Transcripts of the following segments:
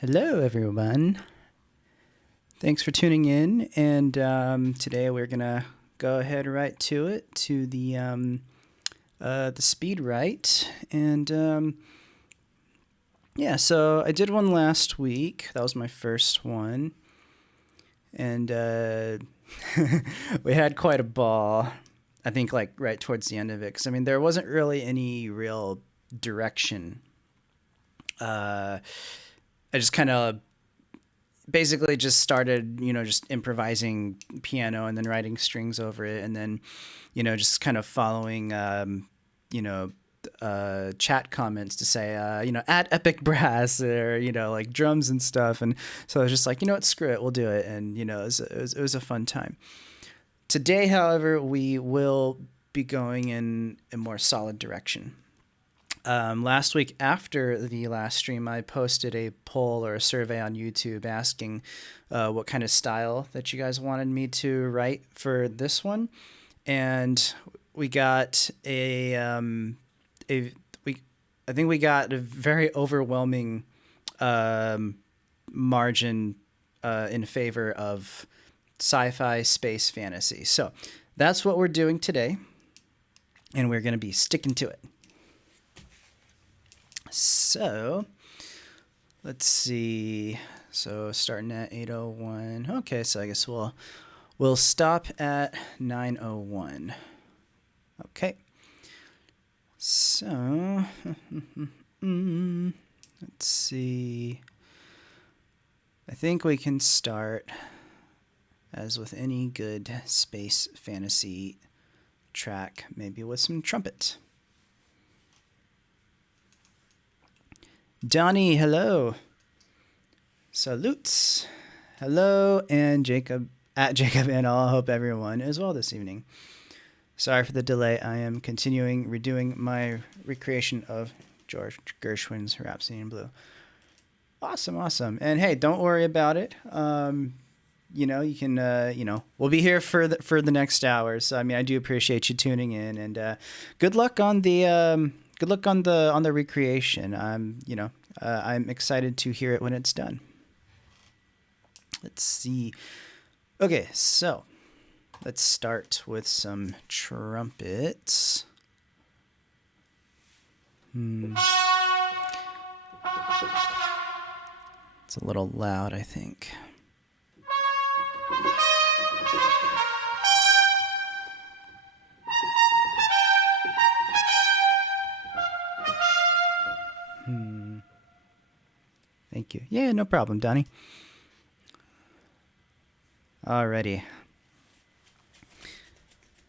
Hello, everyone. Thanks for tuning in. And today we're gonna go ahead right to it to the speed write. And yeah, so I did one last week. That was my first one, and we had quite a ball. I think like right towards the end of it, because I mean there wasn't really any real direction. I just kind of basically just started, just improvising piano and then writing strings over it. And then, just kind of following, chat comments to say, add epic brass or, like drums and stuff. And so I was just like, what, screw it, we'll do it. And, it was a fun time. Today, however, we will be going in a more solid direction. Last week after the last stream, I posted a poll or a survey on YouTube asking what kind of style that you guys wanted me to write for this one, and we got I think we got a very overwhelming margin in favor of sci-fi space fantasy. So that's what we're doing today, and we're going to be sticking to it. So let's see. So starting at 8:01. Okay, so I guess we'll stop at 9:01. Okay. So let's see. I think we can start, as with any good space fantasy track, maybe with some trumpet. Donnie, hello. Salutes. Hello, and Jacob, at Jacob and all. I hope everyone is well this evening. Sorry for the delay. I am redoing my recreation of George Gershwin's Rhapsody in Blue. Awesome. And hey, don't worry about it. You can, we'll be here for the next hour. So, I mean, I do appreciate you tuning in, and good luck on the recreation. I'm excited to hear it when it's done. Let's see. Okay, so let's start with some trumpets. It's a little loud, I think. Thank you. Yeah, no problem, Donnie. Alrighty.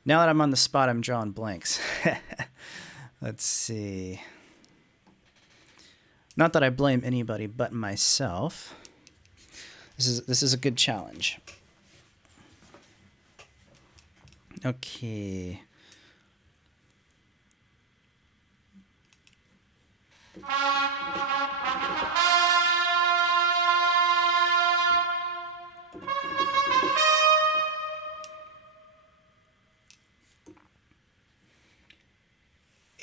Now that I'm on the spot, I'm drawing blanks. Let's see. Not that I blame anybody but myself. This is a good challenge. Okay.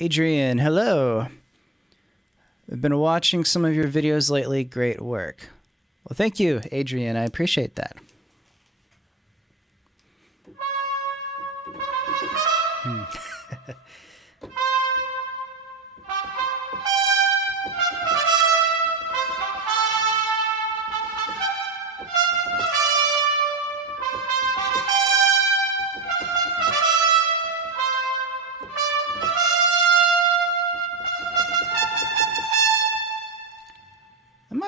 Adrian, hello. I've been watching some of your videos lately. Great work. Well, thank you, Adrian. I appreciate that.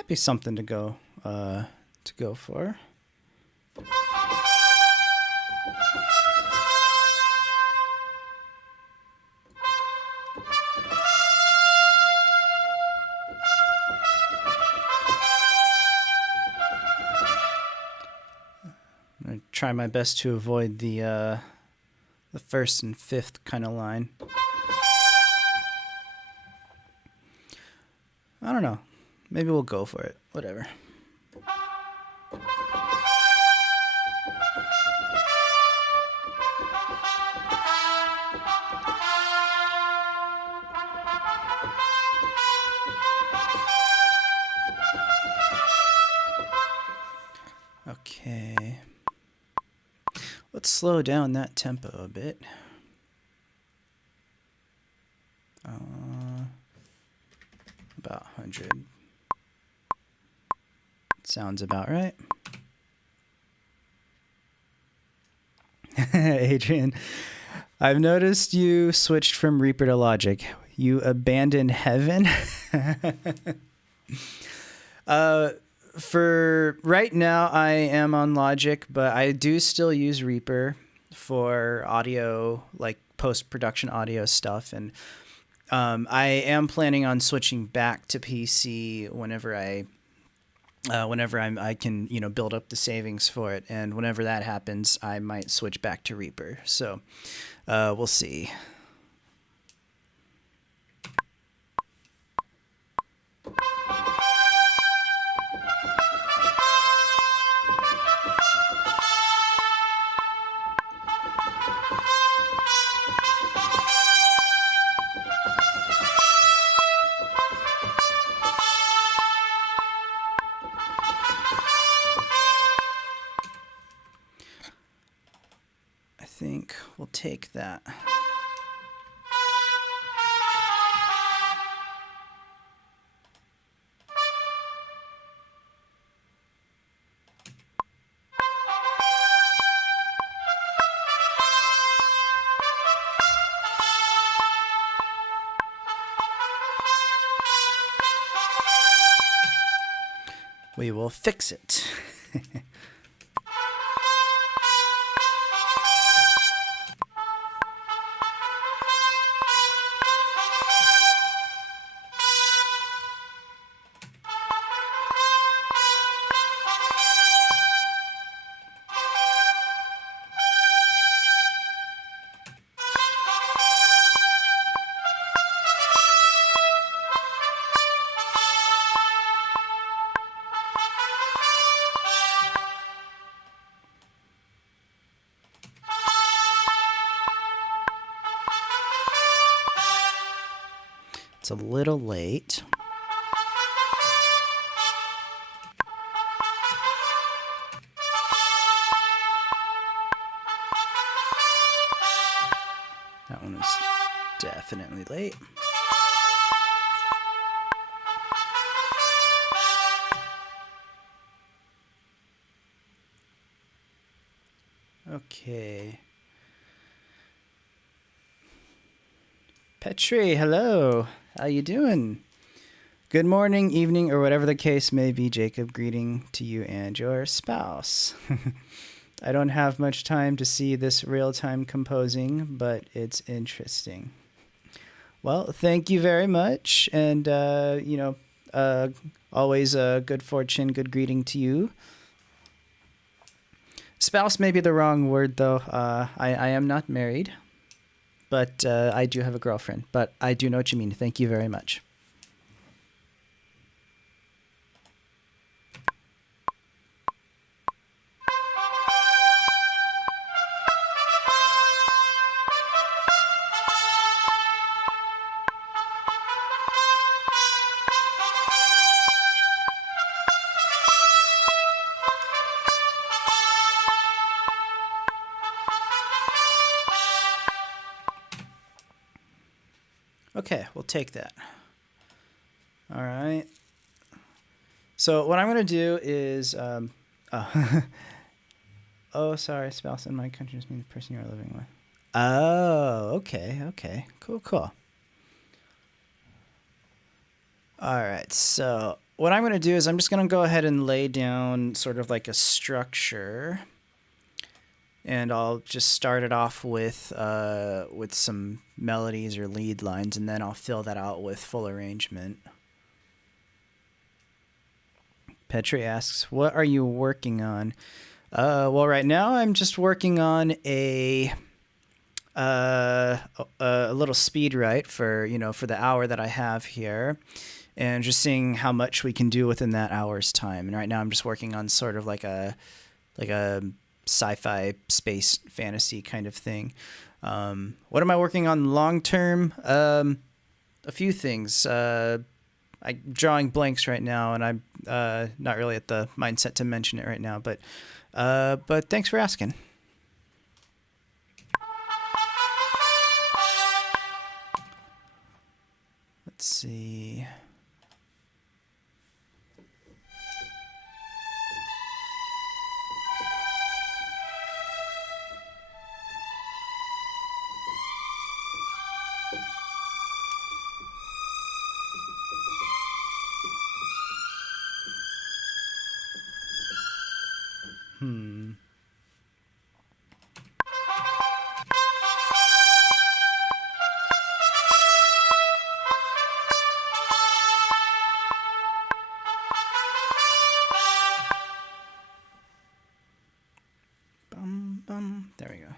Be something to go for. I'm gonna try my best to avoid the first and fifth kind of line. I don't know. Maybe we'll go for it. Whatever. let's slow down that tempo a bit. About 100. Sounds about right. Adrian, I've noticed you switched from Reaper to Logic. You abandoned Heaven? For right now, I am on Logic, but I do still use Reaper for audio, like post-production audio stuff. And I am planning on switching back to PC whenever I can, build up the savings for it. And whenever that happens, I might switch back to Reaper. So we'll see. I think we'll take that. We will fix it. It's a little late. That one was definitely late. Okay. Petri, hello. How you doing? Good morning, evening, or whatever the case may be, Jacob. Greeting to you and your spouse. I don't have much time to see this real-time composing, but it's interesting. Well, thank you very much, and always a good fortune, good greeting to you. Spouse may be the wrong word, though. I am not married, but I do have a girlfriend. But I do know what you mean. Thank you very much. Okay, we'll take that. All right. So what I'm going to do is, oh, sorry, spouse in my country just means the person you are living with. Oh, okay. Cool. All right, so what I'm going to do is I'm just going to go ahead and lay down sort of like a structure. And I'll just start it off with some melodies or lead lines, and then I'll fill that out with full arrangement. Petri asks, what are you working on? Well, right now I'm just working on a little speed write for the hour that I have here, and just seeing how much we can do within that hour's time. And right now I'm just working on sort of like a sci-fi space fantasy kind of thing. What am I working on long term? A few things. I'm drawing blanks right now, and I'm not really at the mindset to mention it right now. But thanks for asking. Let's see. There we go.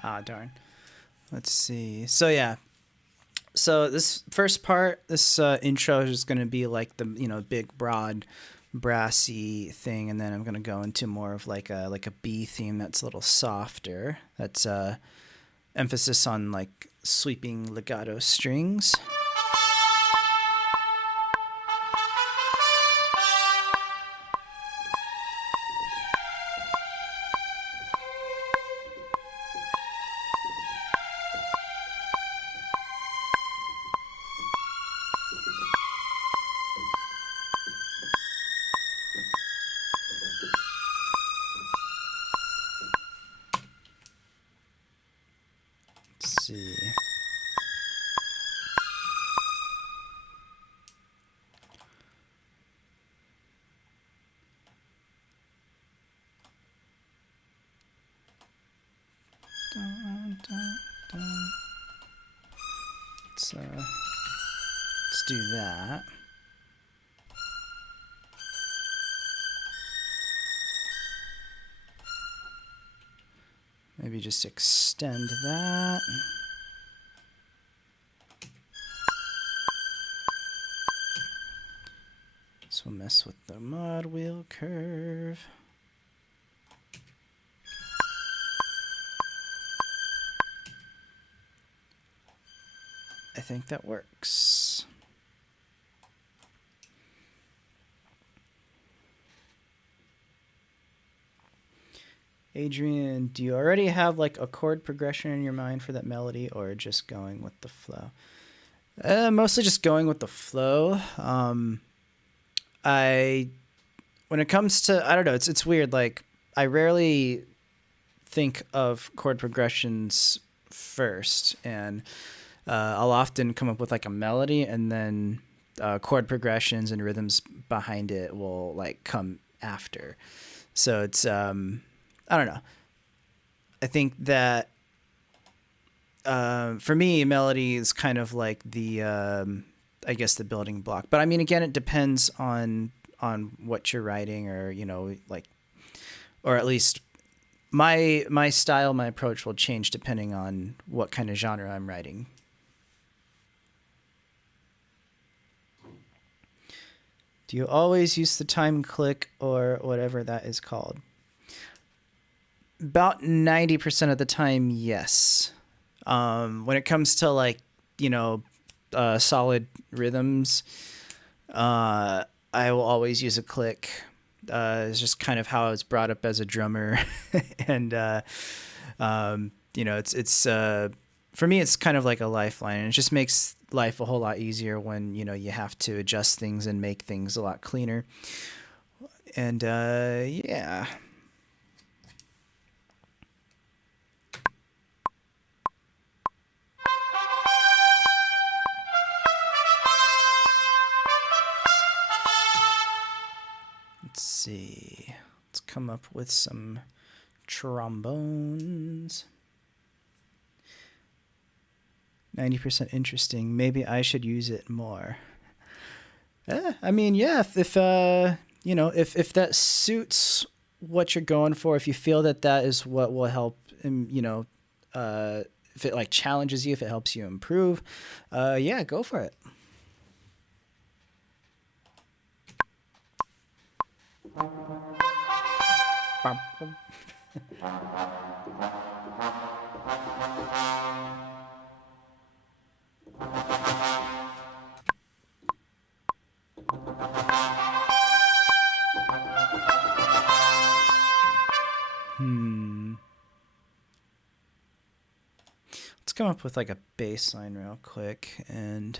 Ah, darn. Let's see. So yeah. So this first part, this intro is just going to be like the big broad brassy thing, and then I'm going to go into more of like a B theme that's a little softer. That's emphasis on like sweeping legato strings. See. Dun, dun, dun. Let's do that. Maybe just extend that. So we'll mess with the mod wheel curve. I think that works. Adrian, do you already have like a chord progression in your mind for that melody, or just going with the flow? Mostly just going with the flow. When it comes to, I don't know, it's weird. Like I rarely think of chord progressions first, and I'll often come up with like a melody, and then chord progressions and rhythms behind it will like come after. So it's I don't know. I think that for me, melody is kind of like the I guess the building block. But I mean, again, it depends on what you're writing, or like, or at least my style, my approach will change depending on what kind of genre I'm writing. Do you always use the time click or whatever that is called? About 90% of the time, yes. When it comes to like, solid rhythms, I will always use a click. It's just kind of how I was brought up as a drummer. And, it's for me, it's kind of like a lifeline, and it just makes life a whole lot easier when, you have to adjust things and make things a lot cleaner. And, yeah. Let's see. Let's come up with some trombones. 90% interesting. Maybe I should use it more. I mean, yeah, if you know, if that suits what you're going for, if you feel that that is what will help, you know, if it like challenges you, if it helps you improve, yeah, go for it. Let's come up with like a bass line real quick and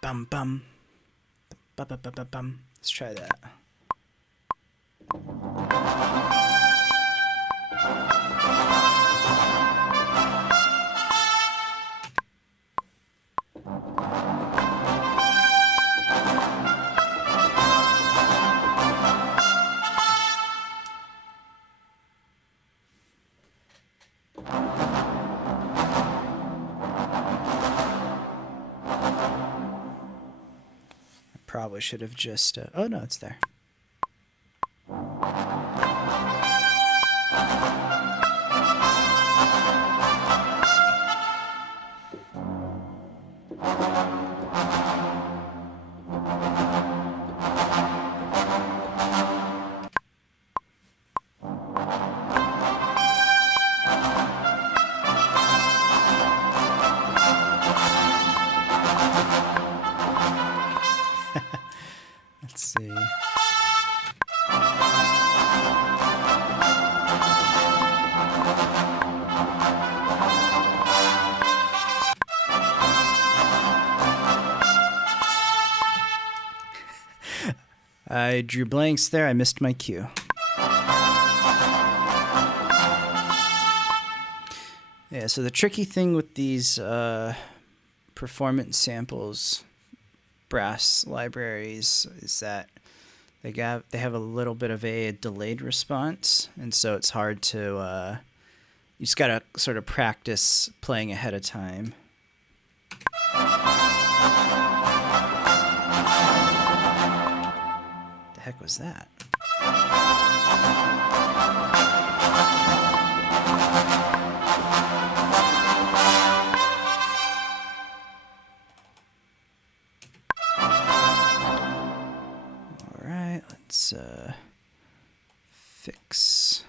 bum bum bum bum bum bum. Let's try that. Probably should have just oh no, it's there. Let's see. I drew blanks there. I missed my cue. Yeah, so the tricky thing with these performance samples, brass libraries, is that they have a little bit of a delayed response, and so it's hard to you just gotta sort of practice playing ahead of time. The heck was that? Let's fix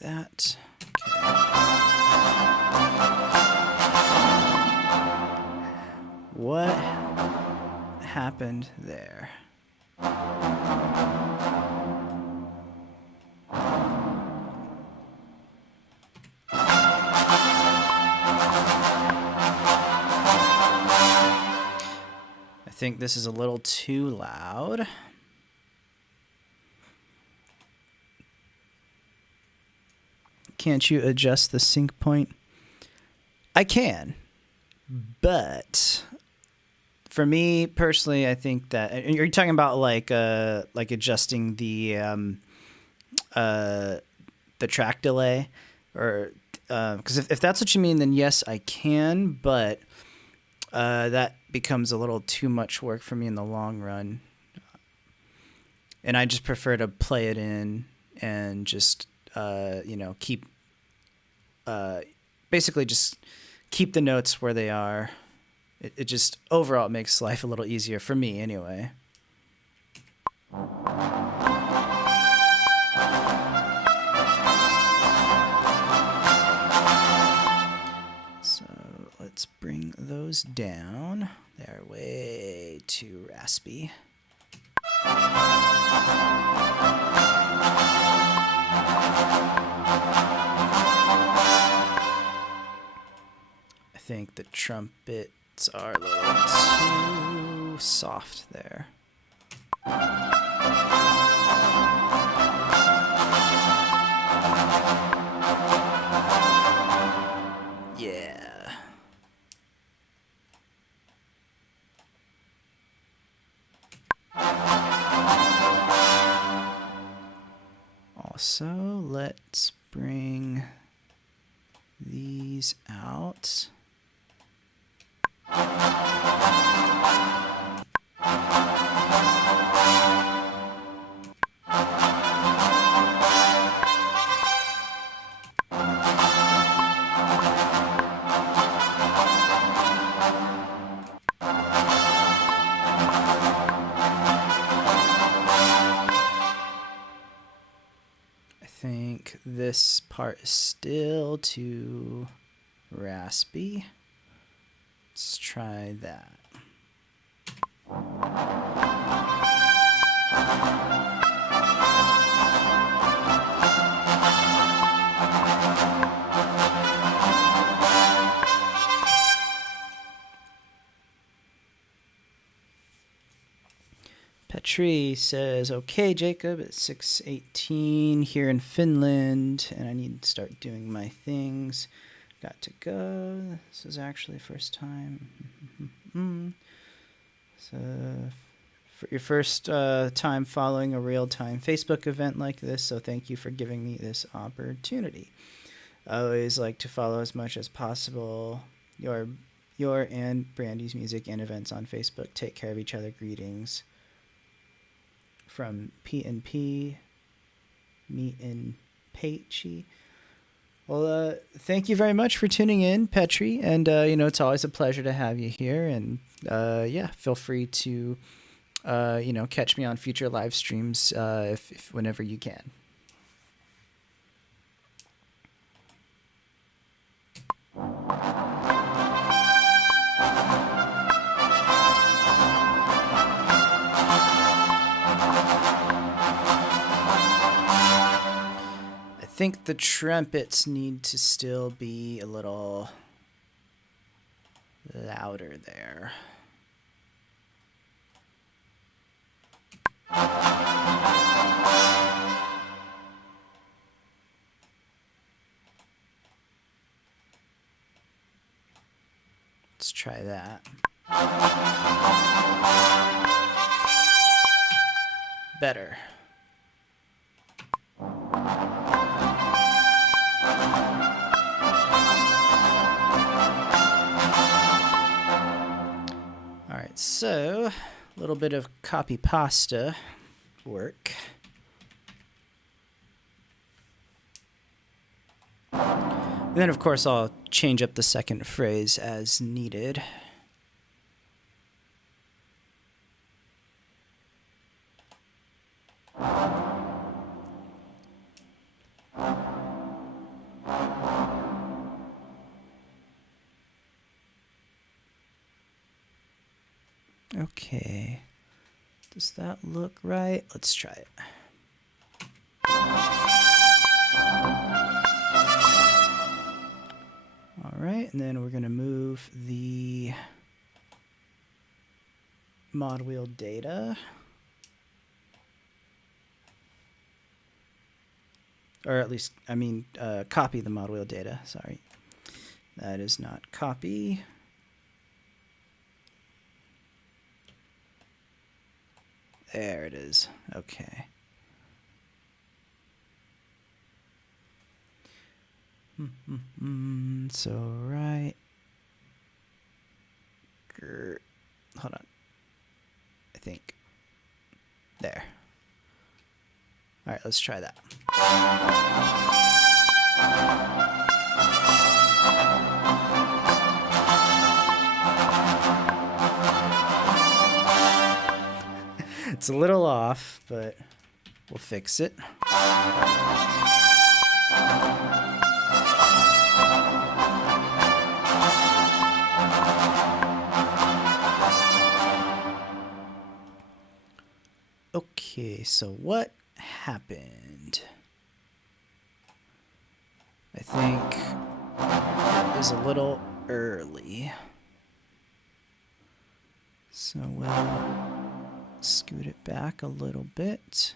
that. Okay. What happened there? I think this is a little too loud. Can't you adjust the sync point? I can, but for me personally, I think that you're talking about like adjusting the track delay, or because if that's what you mean, then yes, I can, but that becomes a little too much work for me in the long run, and I just prefer to play it in and just you know, keep basically just keep the notes where they are. It just overall it makes life a little easier for me anyway. So let's bring those down. They're way too raspy. I think the trumpets are a little too soft there. let's bring these out. This part is still too raspy. Let's try that. Petri says, okay, Jacob, it's 6:18 here in Finland, and I need to start doing my things. Got to go. This is actually the first time. So, for your first time following a real-time Facebook event like this, so thank you for giving me this opportunity. I always like to follow as much as possible your and Brandy's music and events on Facebook. Take care of each other. Greetings. From P&P, Meet and Peachy. Well, thank you very much for tuning in, Petri. And, it's always a pleasure to have you here. And, feel free to, catch me on future live streams if whenever you can. I think the trumpets need to still be a little louder there. Let's try that. Better. Alright, so a little bit of copy pasta work. And then, of course, I'll change up the second phrase as needed. Okay. Does that look right? Let's try it. All right, and then we're going to move the mod wheel data. Or at least, copy the mod wheel data, sorry. That is not copy. There it is. Okay. So right. Hold on. I think. There. All right, let's try that. It's a little off, but we'll fix it. Okay, so what happened? I think it is a little early. So we'll scoot it back a little bit.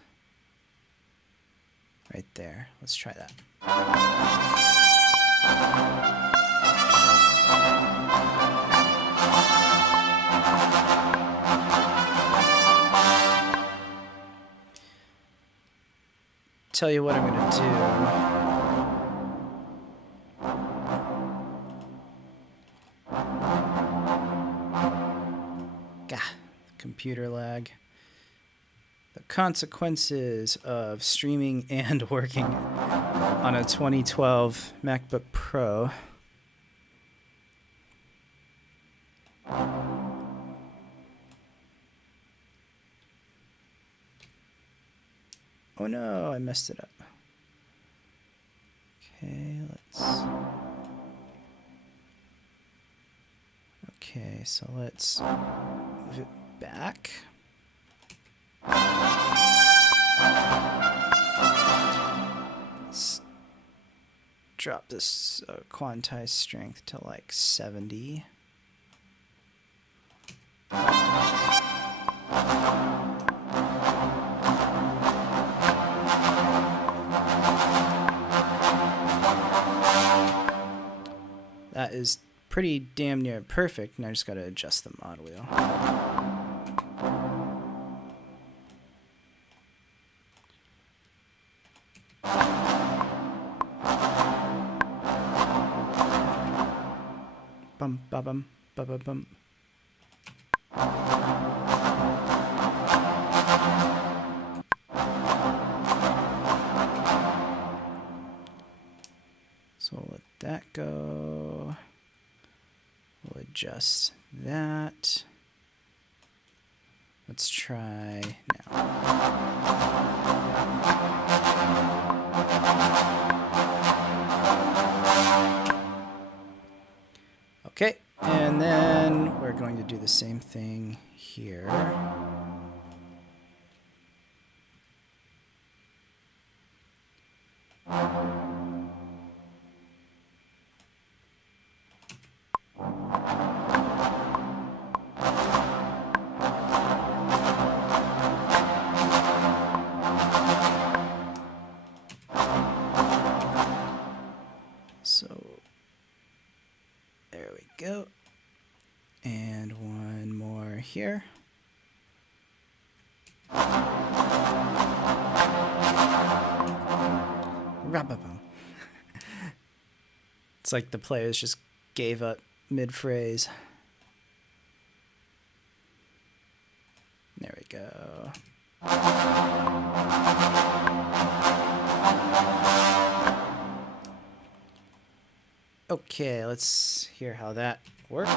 Right there. Let's try that. tell you what I'm going to do. Gah, computer lag. The consequences of streaming and working on a 2012 MacBook Pro. Oh no, I messed it up. Okay, so let's move it back. Let's drop this quantized strength to like 70. That is pretty damn near perfect, and I just gotta adjust the mod wheel. Bum ba bum ba ba bum. So we'll let that go. We'll adjust that. Let's try now. Okay, and then we're going to do the same thing here. So there we go. And one more here. Rababum. It's like the players just gave up mid-phrase. There we go. Okay, let's hear how that works.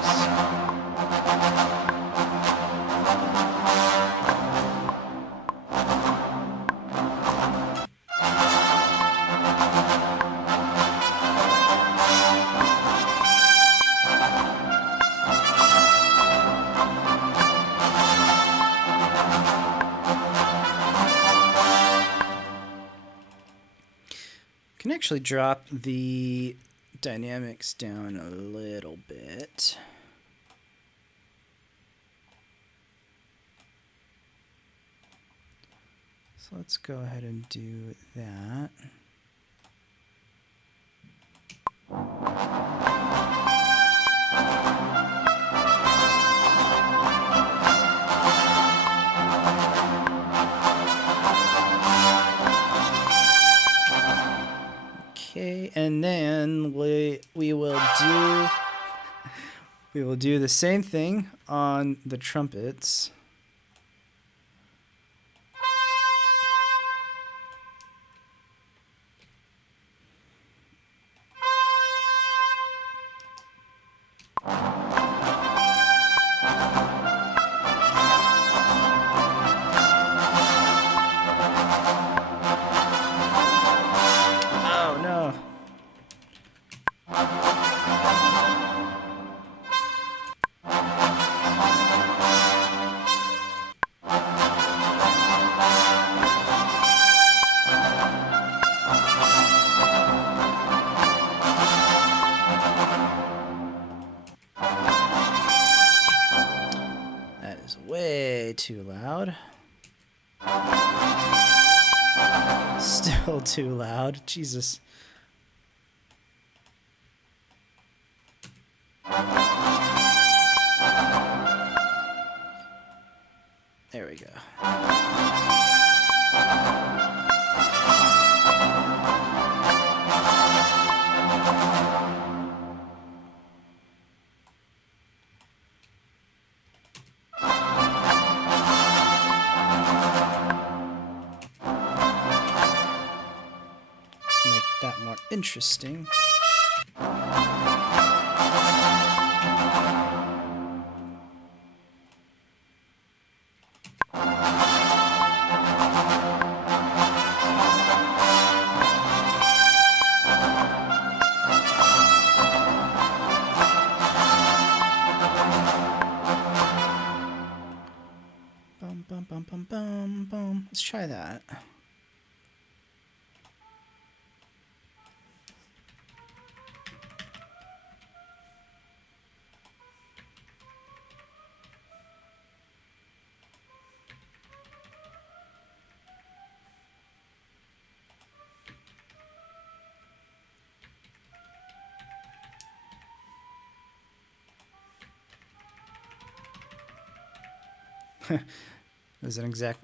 Can actually drop the dynamics down a little bit. So let's go ahead and do that. Okay, and then we will do the same thing on the trumpets. Way too loud. Still too loud. Jesus. There we go. interesting. Bum, bum, bum, bum, bum, bum. Let's try that.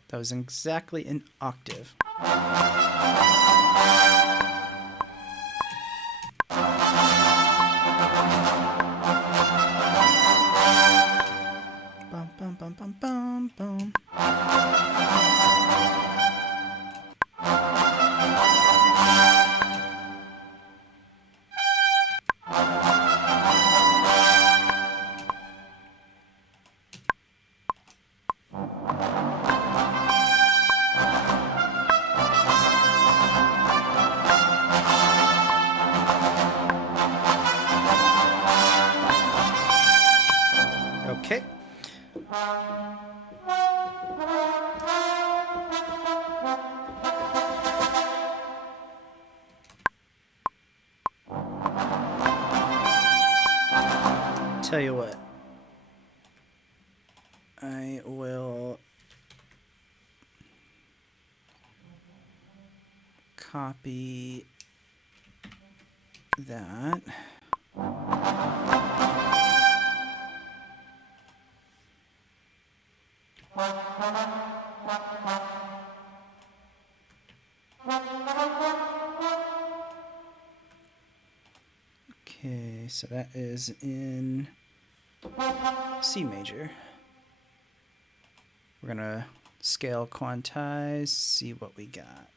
That was exactly an octave. Bum, bum, bum, bum, bum, bum. Okay. Tell you what. I will copy that. Okay, so that is in C major. We're gonna scale quantize, see what we got.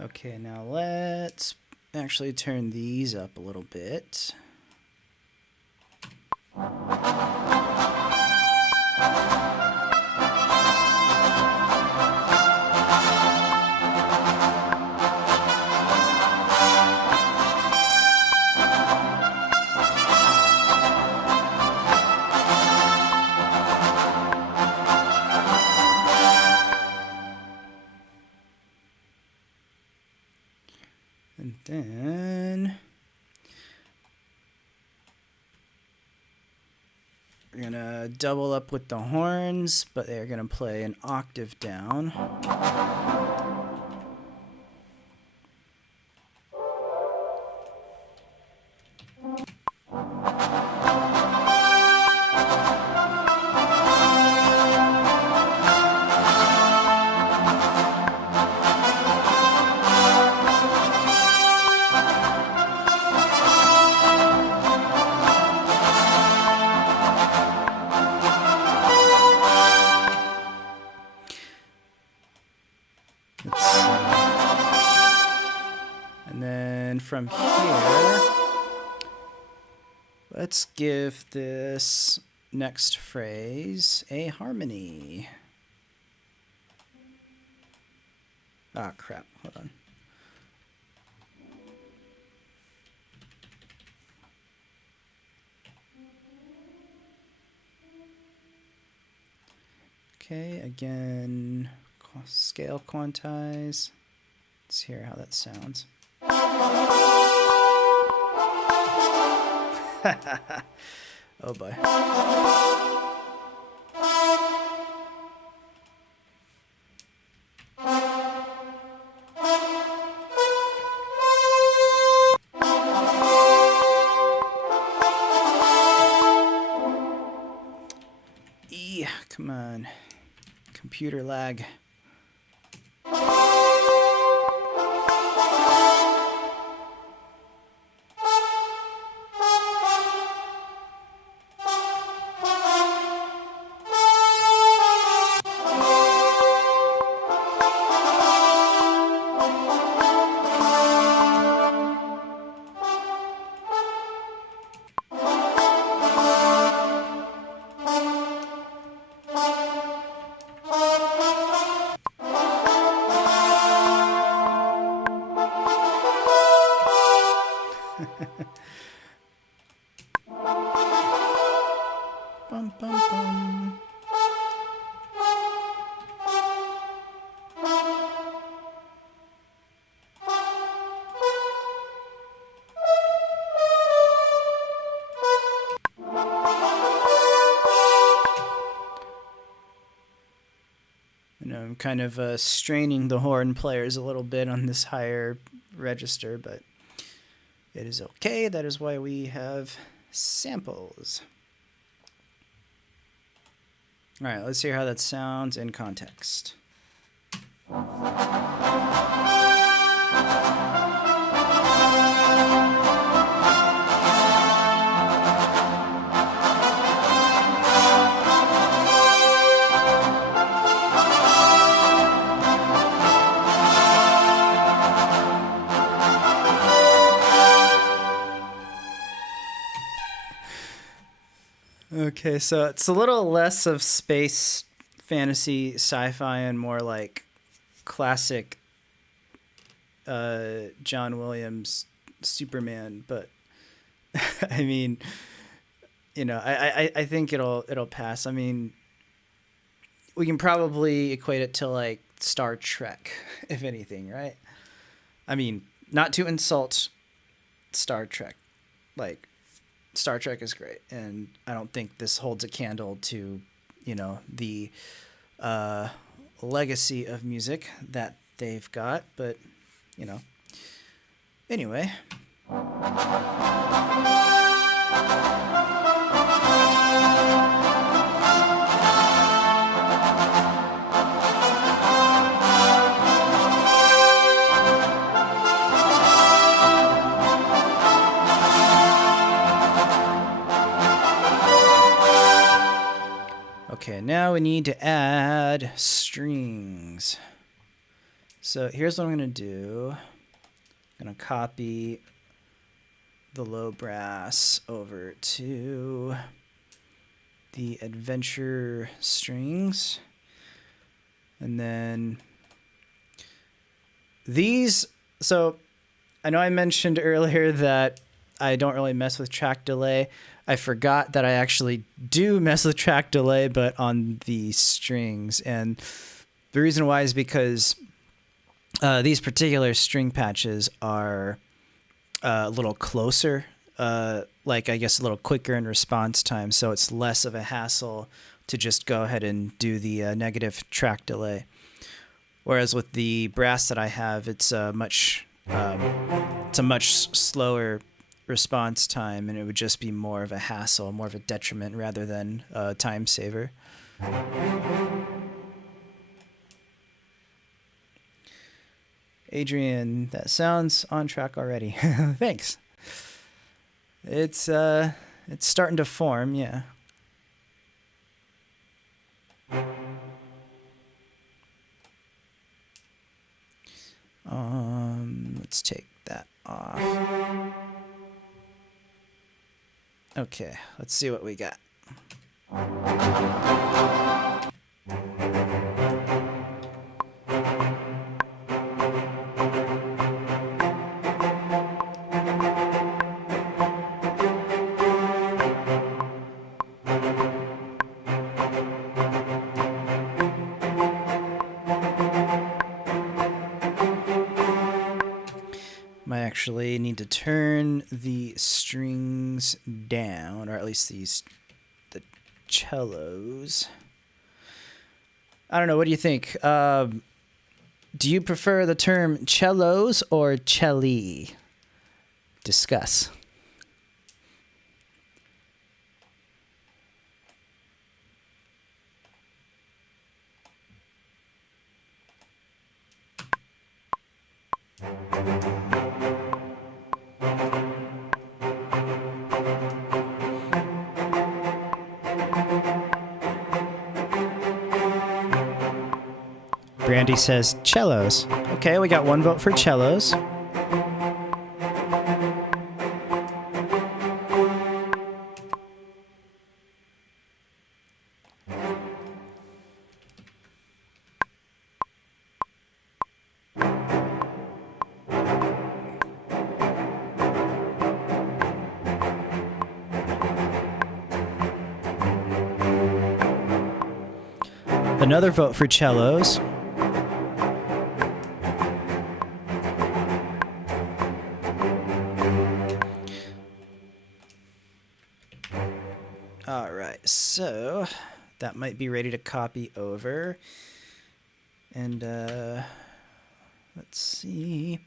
Okay, now let's actually turn these up a little bit. And then we're gonna double up with the horns, but they're gonna play an octave down. And then from here, let's give this next phrase a harmony. Ah, crap. Hold on. Okay, again, scale quantize. Let's hear how that sounds. Oh boy. Come on. Computer lag. Bum, bum, bum. You know, I'm kind of straining the horn players a little bit on this higher register, but it is okay. That is why we have samples. All right, let's hear how that sounds in context. Okay, so it's a little less of space fantasy sci-fi and more like classic John Williams Superman, but I mean, you know, I think it'll pass. I mean, we can probably equate it to like Star Trek, if anything, right? I mean, not to insult Star Trek, like Star Trek is great, and I don't think this holds a candle to, you know, the legacy of music that they've got, but, you know, anyway. Okay, now we need to add strings. So here's what I'm going to do. I'm going to copy the low brass over to the adventure strings. And then these, so I know I mentioned earlier that I don't really mess with track delay. I forgot that I actually do mess with track delay, but on the strings. And the reason why is because these particular string patches are a little closer, like I guess a little quicker in response time. So it's less of a hassle to just go ahead and do the negative track delay. Whereas with the brass that I have, it's a much slower response time, and it would just be more of a hassle, more of a detriment rather than a time saver. Adrian, that sounds on track already. Thanks. It's starting to form, yeah. Let's take that off. Okay, let's see what we got. actually need to turn the strings down, or at least the cellos. I don't know. What do you think? Do you prefer the term cellos or celli? Discuss. Brandy says cellos. Okay, we got one vote for cellos. Another vote for cellos. All right, so that might be ready to copy over. And let's see.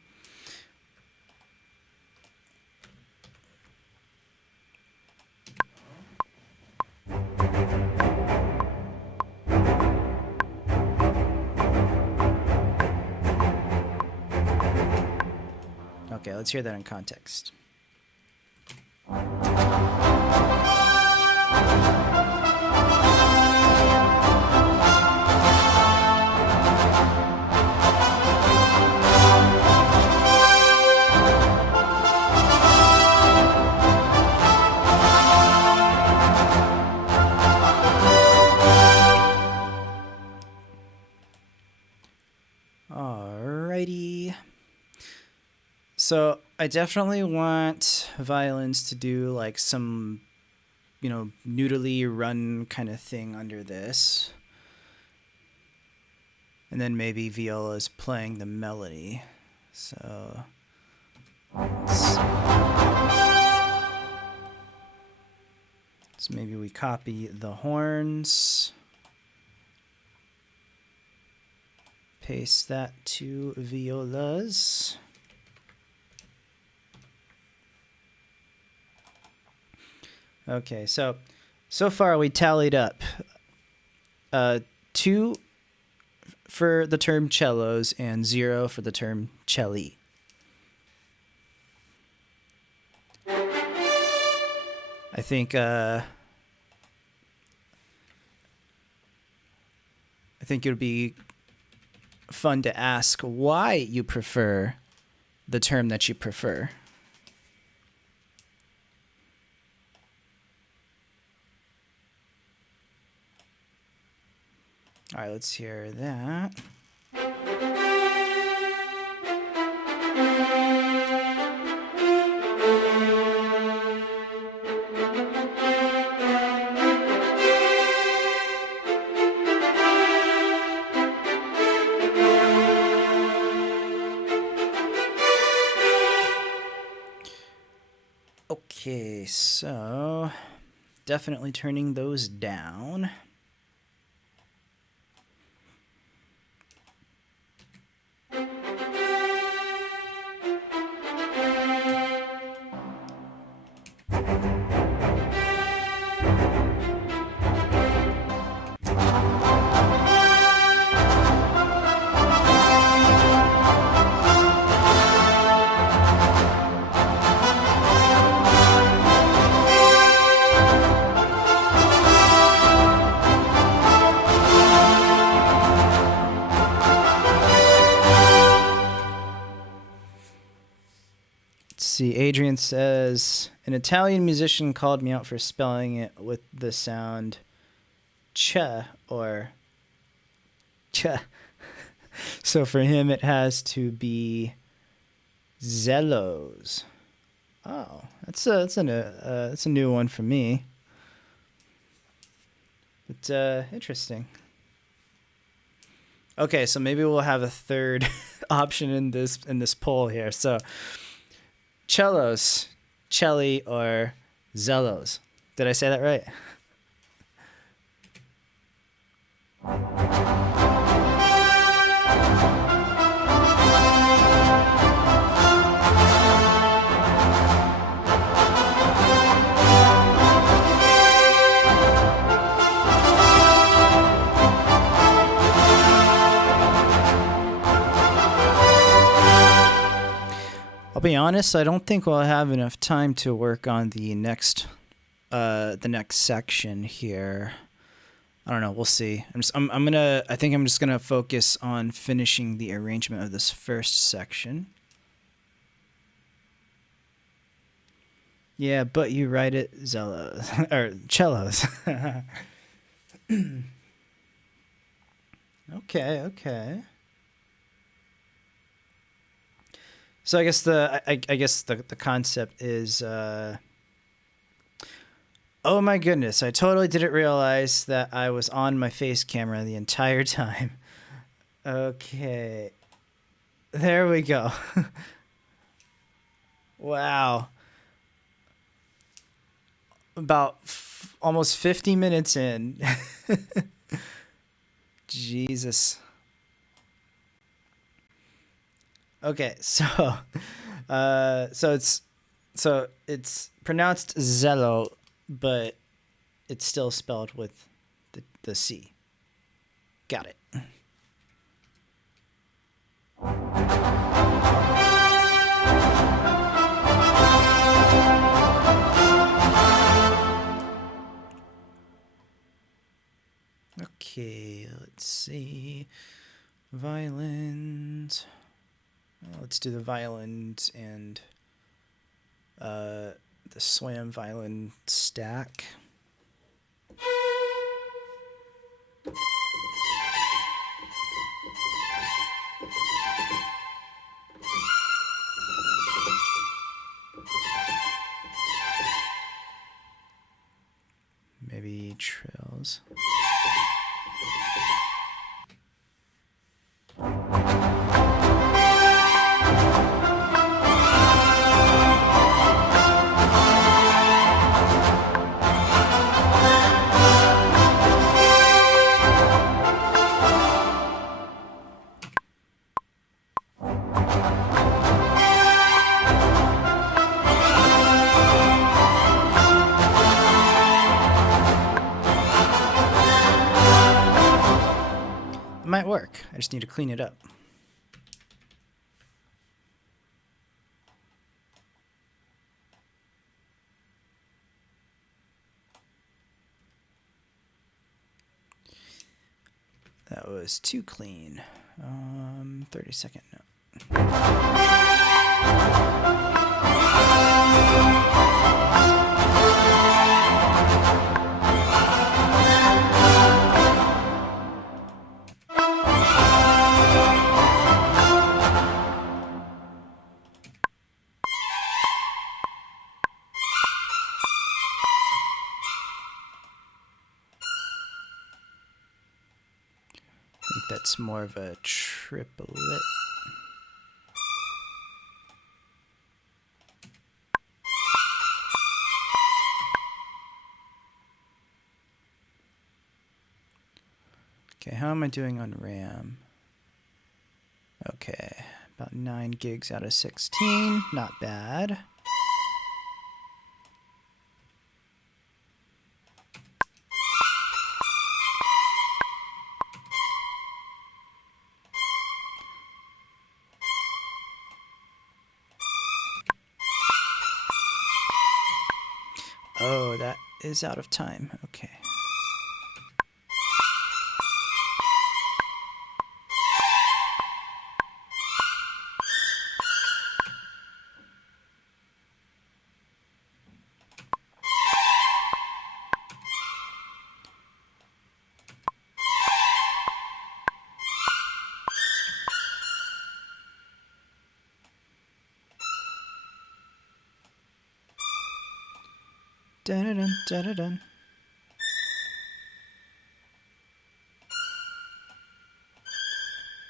Okay, let's hear that in context. Alrighty. So I definitely want violins to do like some, noodly run kind of thing under this. And then maybe violas playing the melody. So maybe we copy the horns. Paste that to violas. Okay, so far we tallied up 2 for the term cellos and 0 for the term celli. I think it would be fun to ask why you prefer the term that you prefer. All right, let's hear that. Okay, so definitely turning those down. See, Adrian says, an Italian musician called me out for spelling it with the sound ch or ch. So for him, it has to be zellos. Oh, that's a new one for me. But interesting. Okay, so maybe we'll have a third option in this poll here. So cellos, celli, or zellos. Did I say that right? I'll be honest, I don't think we'll have enough time to work on the next section here. I don't know. We'll see. I think I'm just gonna focus on finishing the arrangement of this first section. Yeah, but you write it zellos or cellos. Okay. So I guess the concept is oh my goodness, I totally didn't realize that I was on my face camera the entire time. Okay. There we go. Wow. About almost 50 minutes in. Jesus. Okay, so it's pronounced zello, but it's still spelled with the C. Got it. Okay, let's see. Violins. Let's do the violins and the slam violin stack. Maybe trills. Might work. I just need to clean it up. That was too clean. 30-second note. That's more of a triplet. Okay, how am I doing on RAM? Okay, about 9 gigs out of 16, not bad. Oh, that is out of time. Okay. Dun-dun-dun, dun-dun-dun.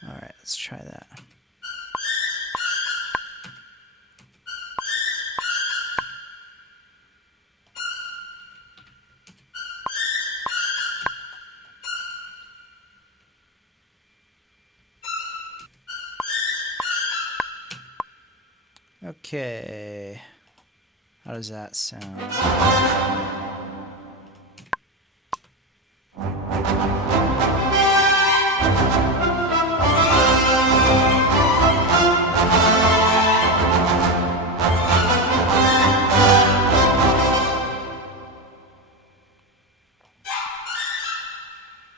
All right, let's try that. Okay. How does that sound?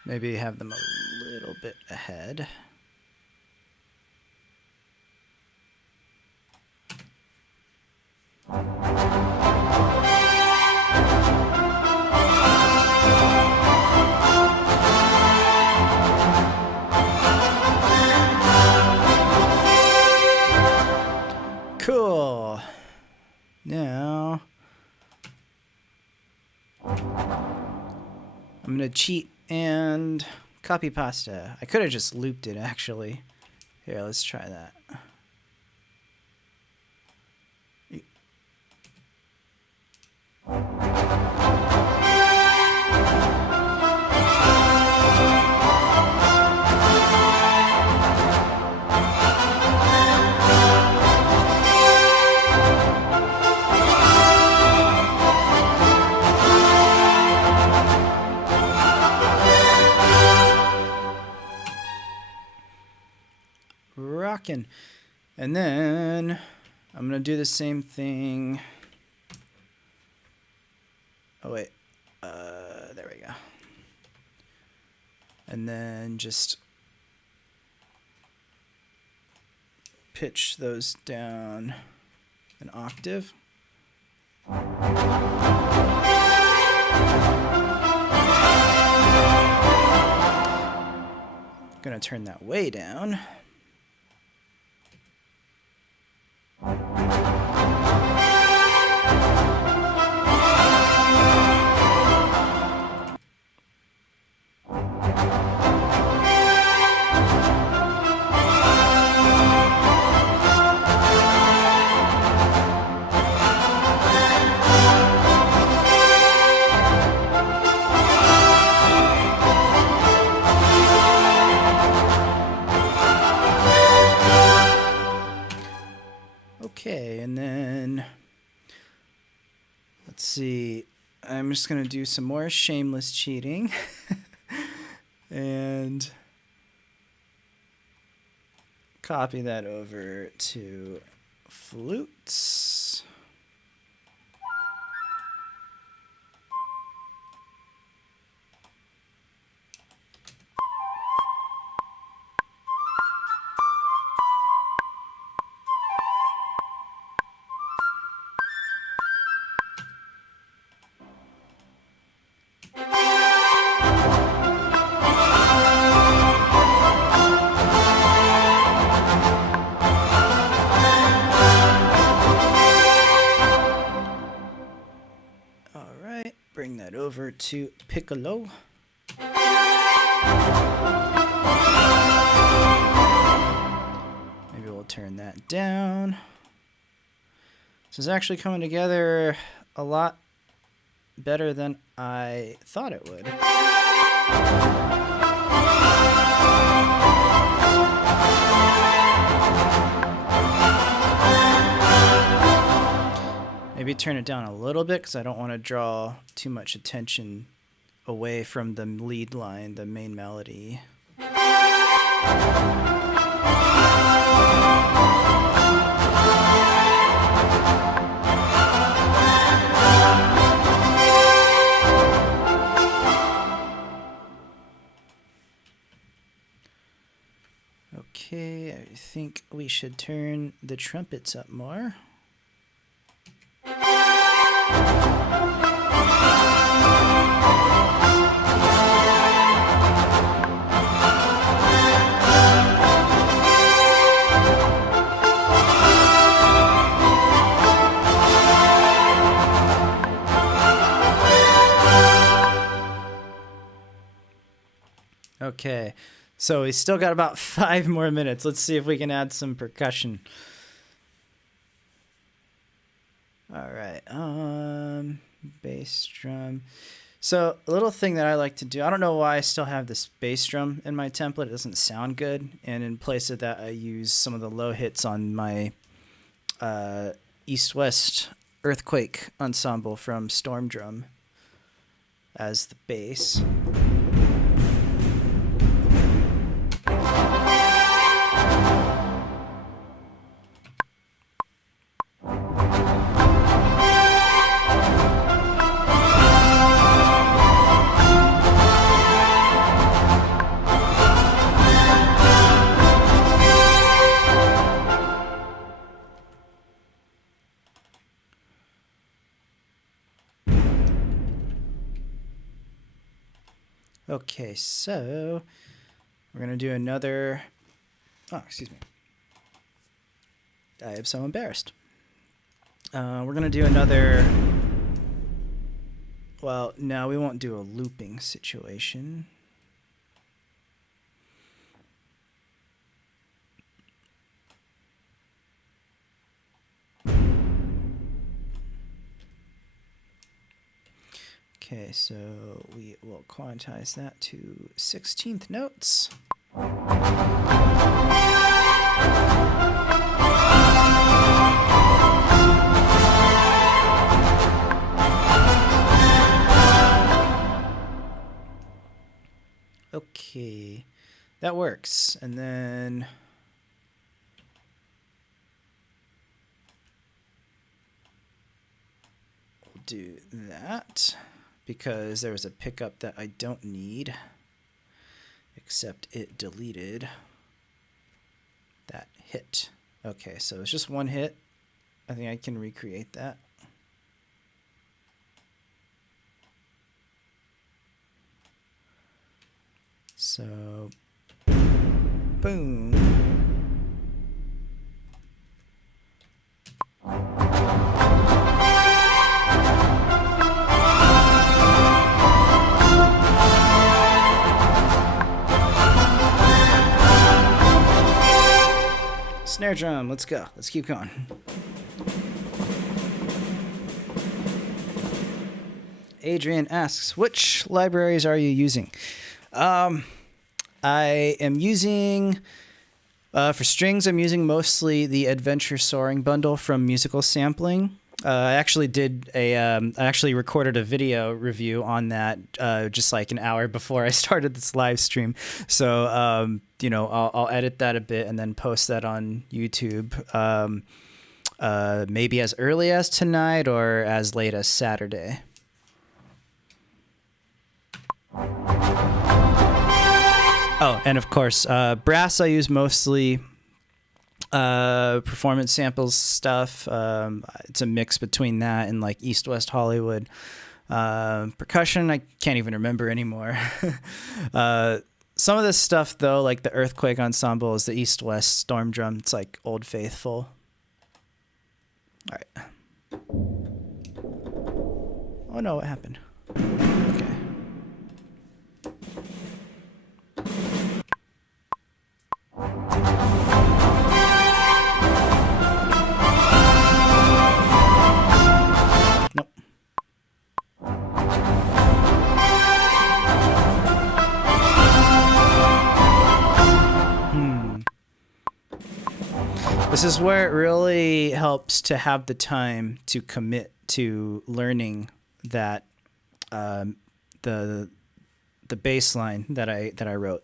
Maybe have them a little bit ahead. Cool. Now I'm gonna cheat and copy pasta. I could have just looped it actually. Here, let's try that. Rockin'. And then I'm gonna do the same thing. Oh wait, there we go. And then just pitch those down an octave. Gonna turn that way down. Okay, and then let's see. I'm just gonna do some more shameless cheating and copy that over to flutes. Bring that over to piccolo. Maybe we'll turn that down. This is actually coming together a lot better than I thought it would. Maybe turn it down a little bit because I don't want to draw too much attention away from the lead line, the main melody. Okay, I think we should turn the trumpets up more. Okay, so we still got about 5 more minutes. Let's see if we can add some percussion. All right, bass drum. So a little thing that I like to do, I don't know why I still have this bass drum in my template. It doesn't sound good. And in place of that, I use some of the low hits on my East-West Earthquake Ensemble from Storm Drum as the bass. Okay, so we're going to do another... Oh, excuse me. I am so embarrassed. We're going to do another... Well, no, we won't do a looping situation. Okay, so we will quantize that to 16th notes. Okay, that works. And then we'll do that, because there was a pickup that I don't need, except it deleted that hit. Okay, so it's just one hit. I think I can recreate that. So, boom. Snare drum, let's go. Let's keep going. Adrian asks, which libraries are you using? I am using, for strings, I'm using mostly the Adventure Soaring bundle from Musical Sampling. I actually recorded a video review on that just like an hour before I started this live stream. So, you know, I'll edit that a bit and then post that on YouTube, maybe as early as tonight or as late as Saturday. Oh, and of course, brass I use mostly performance samples stuff. It's a mix between that and like East West Hollywood. Percussion, I can't even remember anymore. Some of this stuff though, like the Earthquake Ensemble, is the East West Storm Drum. It's like Old Faithful. All right. Oh no, what happened? Okay. Nope. This is where it really helps to have the time to commit to learning that the bass line that I wrote.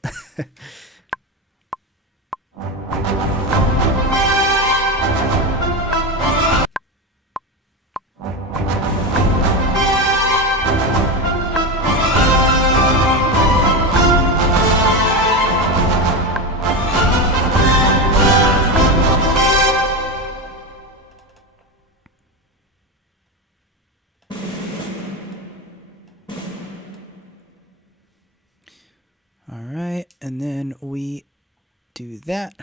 All right, and then we do that.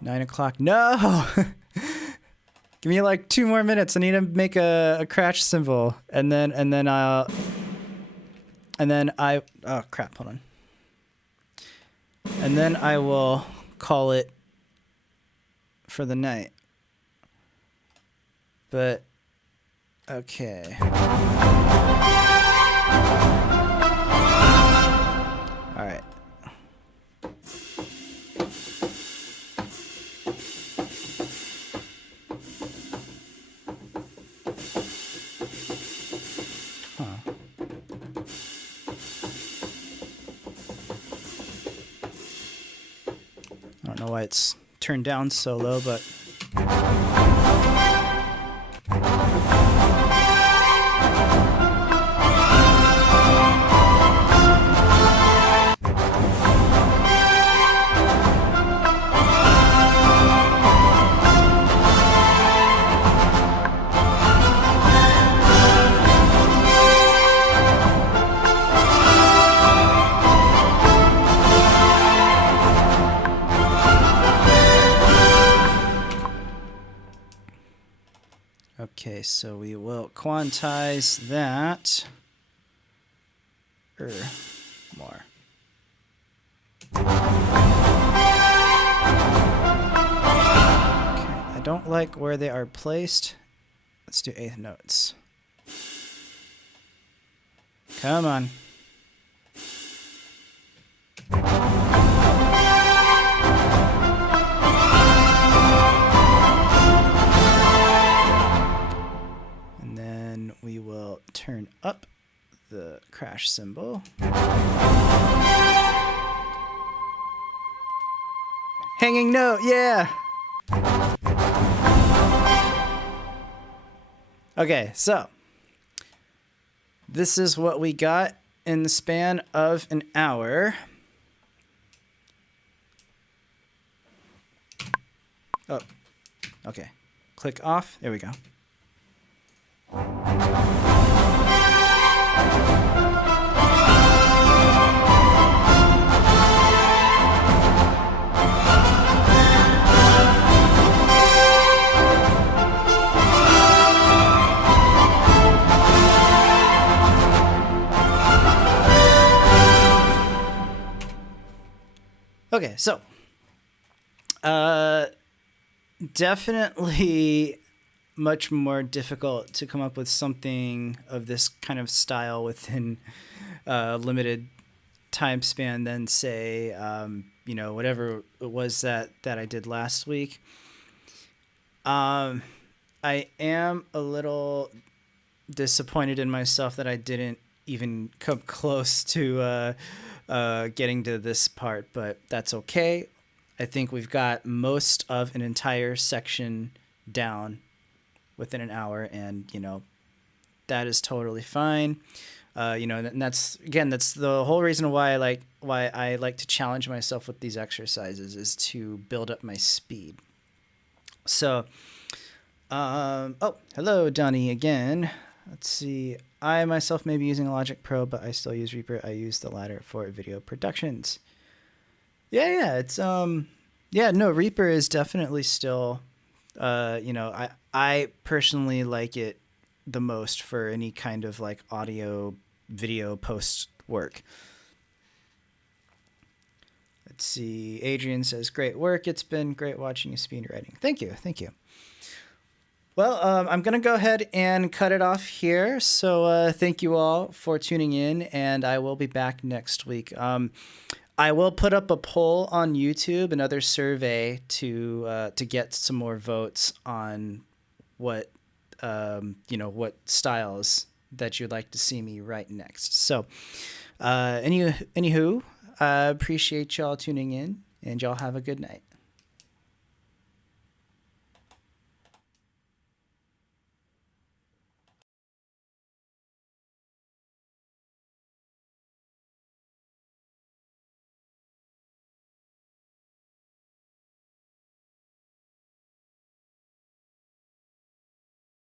9 o'clock. No! Give me like 2 more minutes. I need to make a crash cymbal, and then I oh crap, hold on. And then I will call it for the night. But okay. All right. I don't know why it's turned down so low, but okay, so we will quantize that. More. Okay, I don't like where they are placed. Let's do eighth notes. Come on. And then we will turn up the crash cymbal. Hanging note, yeah. Okay, so this is what we got in the span of an hour. Oh, okay. Click off. There we go. Okay, so definitely much more difficult to come up with something of this kind of style within a limited time span than, say, whatever it was that I did last week. I am a little disappointed in myself that I didn't even come close to getting to this part, but that's okay. I think we've got most of an entire section down within an hour, and that is totally fine. And that's the whole reason why I like to challenge myself with these exercises, is to build up my speed. So hello Donnie again. Let's see. I myself may be using Logic Pro, but I still use Reaper. I use the latter for video productions. Yeah, it's Reaper is definitely still I personally like it the most for any kind of like audio video post work. Let's see. Adrian says, great work. It's been great watching you speed writing. Thank you. Well, I'm going to go ahead and cut it off here. So thank you all for tuning in, and I will be back next week. I will put up a poll on YouTube, another survey to get some more votes on what styles that you'd like to see me write next. So anywho, I appreciate y'all tuning in, and y'all have a good night.